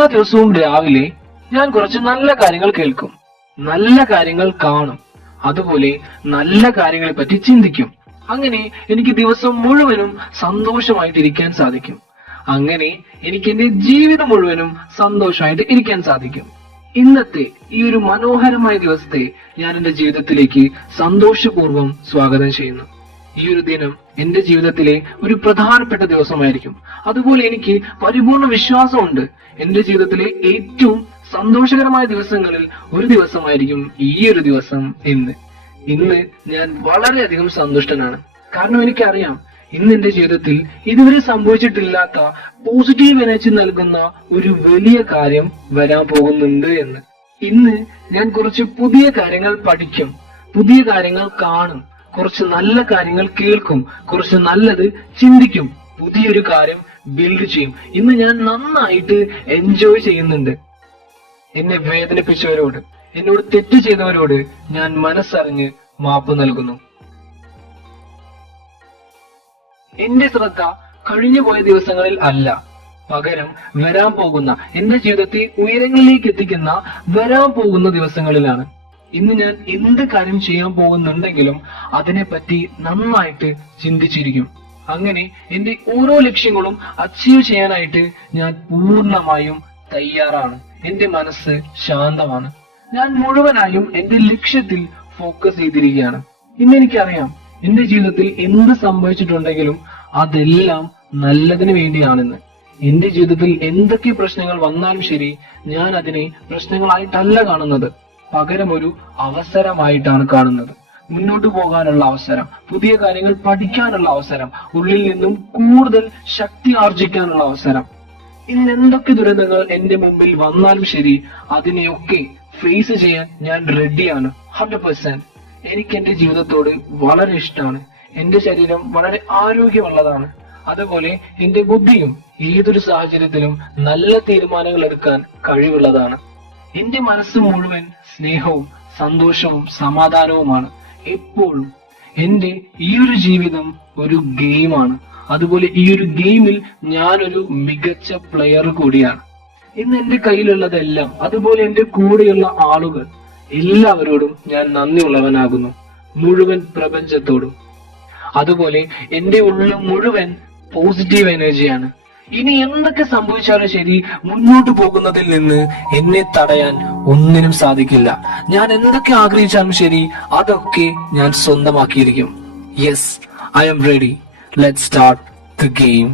എല്ലാ ദിവസവും രാവിലെ ഞാൻ കുറച്ച് നല്ല കാര്യങ്ങൾ കേൾക്കും, നല്ല കാര്യങ്ങൾ കാണും, അതുപോലെ നല്ല കാര്യങ്ങളെ പറ്റി ചിന്തിക്കും. അങ്ങനെ എനിക്ക് ദിവസം മുഴുവനും സന്തോഷമായിട്ടിരിക്കാൻ സാധിക്കും. അങ്ങനെ എനിക്ക് എന്റെ ജീവിതം മുഴുവനും സന്തോഷമായിട്ട് ഇരിക്കാൻ സാധിക്കും. ഇന്നത്തെ ഈ ഒരു മനോഹരമായ ദിവസത്തെ ഞാൻ എന്റെ ജീവിതത്തിലേക്ക് സന്തോഷപൂർവ്വം സ്വാഗതം ചെയ്യുന്നു. ഈ ഒരു ദിനം എന്റെ ജീവിതത്തിലെ ഒരു പ്രധാനപ്പെട്ട ദിവസമായിരിക്കും. അതുപോലെ എനിക്ക് പരിപൂർണ വിശ്വാസമുണ്ട് എന്റെ ജീവിതത്തിലെ ഏറ്റവും സന്തോഷകരമായ ദിവസങ്ങളിൽ ഒരു ദിവസമായിരിക്കും ഈ ഒരു ദിവസം. ഇന്ന് ഞാൻ വളരെയധികം സന്തുഷ്ടനാണ്. കാരണം എനിക്കറിയാം ഇന്ന് എന്റെ ജീവിതത്തിൽ ഇതുവരെ സംഭവിച്ചിട്ടില്ലാത്ത പോസിറ്റീവ് എനർജി നൽകുന്ന ഒരു വലിയ കാര്യം വരാൻ പോകുന്നുണ്ട് എന്ന്. ഇന്ന് ഞാൻ കുറച്ച് പുതിയ കാര്യങ്ങൾ പഠിക്കും, പുതിയ കാര്യങ്ങൾ കാണും, കുറച്ച് നല്ല കാര്യങ്ങൾ കേൾക്കും, കുറച്ച് നല്ലത് ചിന്തിക്കും, പുതിയൊരു കാര്യം ബിൽഡ് ചെയ്യും. ഇന്ന് ഞാൻ നന്നായിട്ട് എൻജോയ് ചെയ്യുന്നുണ്ട്. എന്നെ വേദനിപ്പിച്ചവരോട്, എന്നോട് തെറ്റ് ചെയ്തവരോട് ഞാൻ മനസ്സറിഞ്ഞ് മാപ്പ് നൽകുന്നു. എന്റെ ശ്രദ്ധ കഴിഞ്ഞുപോയ ദിവസങ്ങളിൽ അല്ല, പകരം വരാൻ പോകുന്ന, എന്റെ ജീവിതത്തെ ഉയരങ്ങളിലേക്ക് എത്തിക്കുന്ന വരാൻ പോകുന്ന ദിവസങ്ങളിലാണ്. ഇന്ന് ഞാൻ എന്ത് കാര്യം ചെയ്യാൻ പോകുന്നുണ്ടെങ്കിലും അതിനെപ്പറ്റി നന്നായിട്ട് ചിന്തിച്ചിരിക്കും. അങ്ങനെ എന്റെ ഓരോ ലക്ഷ്യങ്ങളും അച്ചീവ് ചെയ്യാനായിട്ട് ഞാൻ പൂർണ്ണമായും തയ്യാറാണ്. എന്റെ മനസ്സ് ശാന്തമാണ്. ഞാൻ മുഴുവനായും എന്റെ ലക്ഷ്യത്തിൽ ഫോക്കസ് ചെയ്തിരിക്കുകയാണ്. ഇന്ന് എനിക്കറിയാം എന്റെ ജീവിതത്തിൽ എന്ത് സംഭവിച്ചിട്ടുണ്ടെങ്കിലും അതെല്ലാം നല്ലതിന് വേണ്ടിയാണെന്ന്. എന്റെ ജീവിതത്തിൽ എന്തൊക്കെ പ്രശ്നങ്ങൾ വന്നാലും ശരി, ഞാൻ അതിനെ പ്രശ്നങ്ങളായിട്ടല്ല കാണുന്നത്, പകരം ഒരു അവസരമായിട്ടാണ് കാണുന്നത്. മുന്നോട്ട് പോകാനുള്ള അവസരം, പുതിയ കാര്യങ്ങൾ പഠിക്കാനുള്ള അവസരം, ഉള്ളിൽ നിന്നും കൂടുതൽ ശക്തി ആർജിക്കാനുള്ള അവസരം. ഇന്ന് എന്തൊക്കെ ദുരന്തങ്ങൾ എന്റെ മുമ്പിൽ വന്നാലും ശരി, അതിനെയൊക്കെ ഫേസ് ചെയ്യാൻ ഞാൻ റെഡിയാണ്. 100%. എനിക്ക് എന്റെ ജീവിതത്തോട് വളരെ ഇഷ്ടമാണ്. എന്റെ ശരീരം വളരെ ആരോഗ്യമുള്ളതാണ്. അതുപോലെ എന്റെ ബുദ്ധിയും ഏതൊരു സാഹചര്യത്തിലും നല്ല തീരുമാനങ്ങൾ എടുക്കാൻ കഴിവുള്ളതാണ്. എന്റെ മനസ്സ് മുഴുവൻ സ്നേഹവും സന്തോഷവും സമാധാനവുമാണ് എപ്പോഴും. എന്റെ ഈ ഒരു ജീവിതം ഒരു ഗെയിമാണ്. അതുപോലെ ഈ ഒരു ഗെയിമിൽ ഞാനൊരു മികച്ച പ്ലെയർ കൂടിയാണ്. ഇന്ന് എന്റെ കയ്യിലുള്ളതെല്ലാം, അതുപോലെ എന്റെ കൂടെയുള്ള ആളുകൾ, എല്ലാവരോടും ഞാൻ നന്ദിയുള്ളവനാകുന്നു, മുഴുവൻ പ്രപഞ്ചത്തോടും. അതുപോലെ എന്റെ ഉള്ളിൽ മുഴുവൻ പോസിറ്റീവ് എനർജിയാണ്. ഇനി എന്തൊക്കെ സംഭവിച്ചാലും ശരി, മുന്നോട്ട് പോകുന്നതിൽ നിന്ന് എന്നെ തടയാൻ ഒന്നിനും സാധിക്കില്ല. ഞാൻ എന്തൊക്കെ ആഗ്രഹിച്ചാലും ശരി, അതൊക്കെ ഞാൻ സ്വന്തമാക്കിയിരിക്കും. Yes, I am ready. Let's start the game.